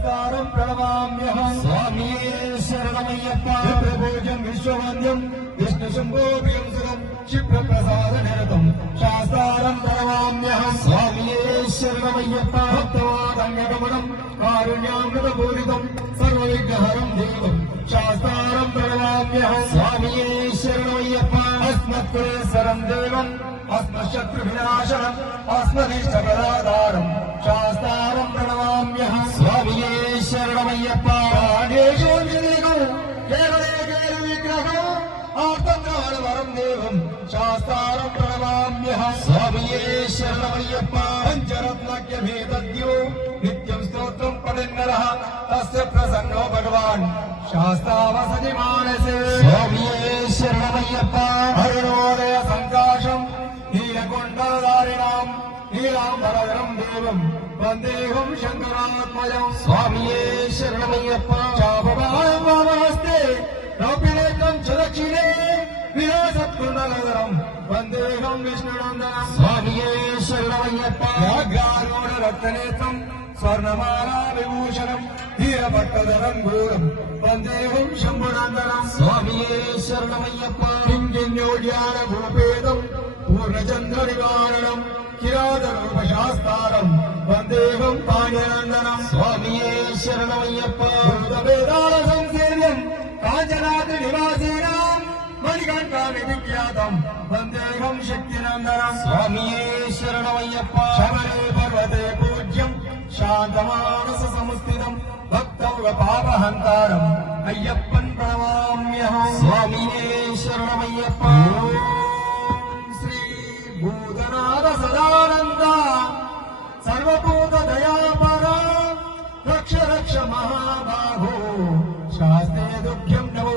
शास्तारं प्रणमाम्यहं स्वामिये शरणमय्यप्पा प्रभोजं विश्ववन्द्यं विष्णुशम्भोऽप्रियं सुरं क्षिप्रप्रसादनिरतं शास्तारं प्रणमाम्यहं स्वामिये शरणमय्यप्पा भक्तवादङ्गगमनं कारुण्यामृतपूरितं सर्वविघ्नहरं देवं शास्तारं प्रणमाम्यहं स्वामिये शरणमय्यप्पा अस्मत्कुलेश्वरं देवम् अस्मशत्रुविनाशनम् अस्मदिष्टपदाधारं शास्तारं प्रणमाम्यहं स्वामिये शरणमय्यप्पा प्राणेशोऽन्यदेको केवले केलविग्रहो आर्तत्राणवरं देवं शास्तारं प्रणमाम्यहं स्वामिये शरणमय्यप्पा पञ्चरत्नाख्यभेदद्यो नित्यं स्तोत्रं पठन्नरः तस्य प्रसन्नो भगवान् शास्तावसति मानसे स्वामिये शरणमय्यप्पा अरुणोदय सङ्काशम् नीलकुण्डलधारिणां नीलाम्बरधरं देवं वन्देऽहं शङ्करात्मजं स्वामिये शरणमय्यप्पा चापवायं वामहस्ते कौपिनेकं च दक्षिणे विलासत्कुण्डलधरं वन्देऽहं विष्णुनन्दनं स्वामिये शरणमय्यप्पा व्याघ्रारूढरत्ननेत्रं स्वर्णमाला विभूषणं हीरपट्टधरं घोरं वन्देऽहं शम्भुनन्दनं स्वामिये शरणमय्यप्पा किञ्चिन्योड्यानभूपेदं पूर्णचन्द्रनिवारणं किरातरूपशास्तारं वन्देऽहं पाण्यनन्दनं स्वामिये शरणमय्यप्पा भूतवेदालसंसेव्यं काञ्चनाद्रिनिवासिनां मणिकण्ठानि विख्यातं वन्देऽहं शक्तिनन्दनं स्वामिये शरणमय्यप्पा शबरे पर्वते पूज्यं शान्तमानससंस्थितं भक्तौघपापहन्तारम् अय्यप्पन् प्रणमाम्यहं स्वामिये शरणमय्यप्पा भूतनाथ सदानन्द सर्वभूतदयापरा रक्ष रक्ष महाबाहो शास्ते तुभ्यं नमो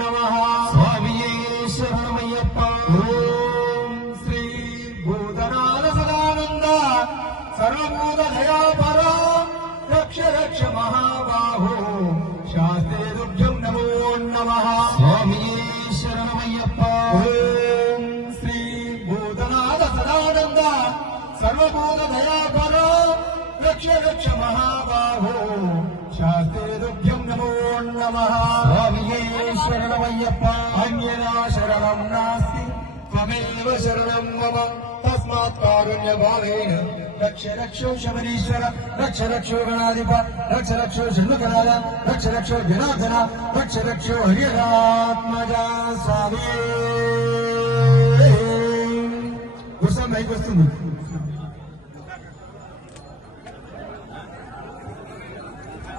नमः स्वामिये शरणमय्यप्पा ॐ श्री भूतनाथ सदानन्द सर्वभूतदयापरा रक्ष रक्ष महाबाहो शास्ते तुभ्यं नमो नमः स्वामिये शरणमय्यप्पा सर्वभूतदयापरो रक्ष रक्ष महाबाहो शास्ते तुभ्यं नमो नमः स्वामिये शरणमय्यप्पा अन्यदा शरणं नास्ति त्वमेव शरणं मम तस्मात् कारुण्यभावेन रक्ष रक्षो शबरीश्वर रक्ष रक्षो गणाधिप रक्ष रक्षो षण्मुखनाद रक्ष रक्षो जनार्दन रक्ष रक्षो हरिहरात्मजा स्वामिये वస్తుంది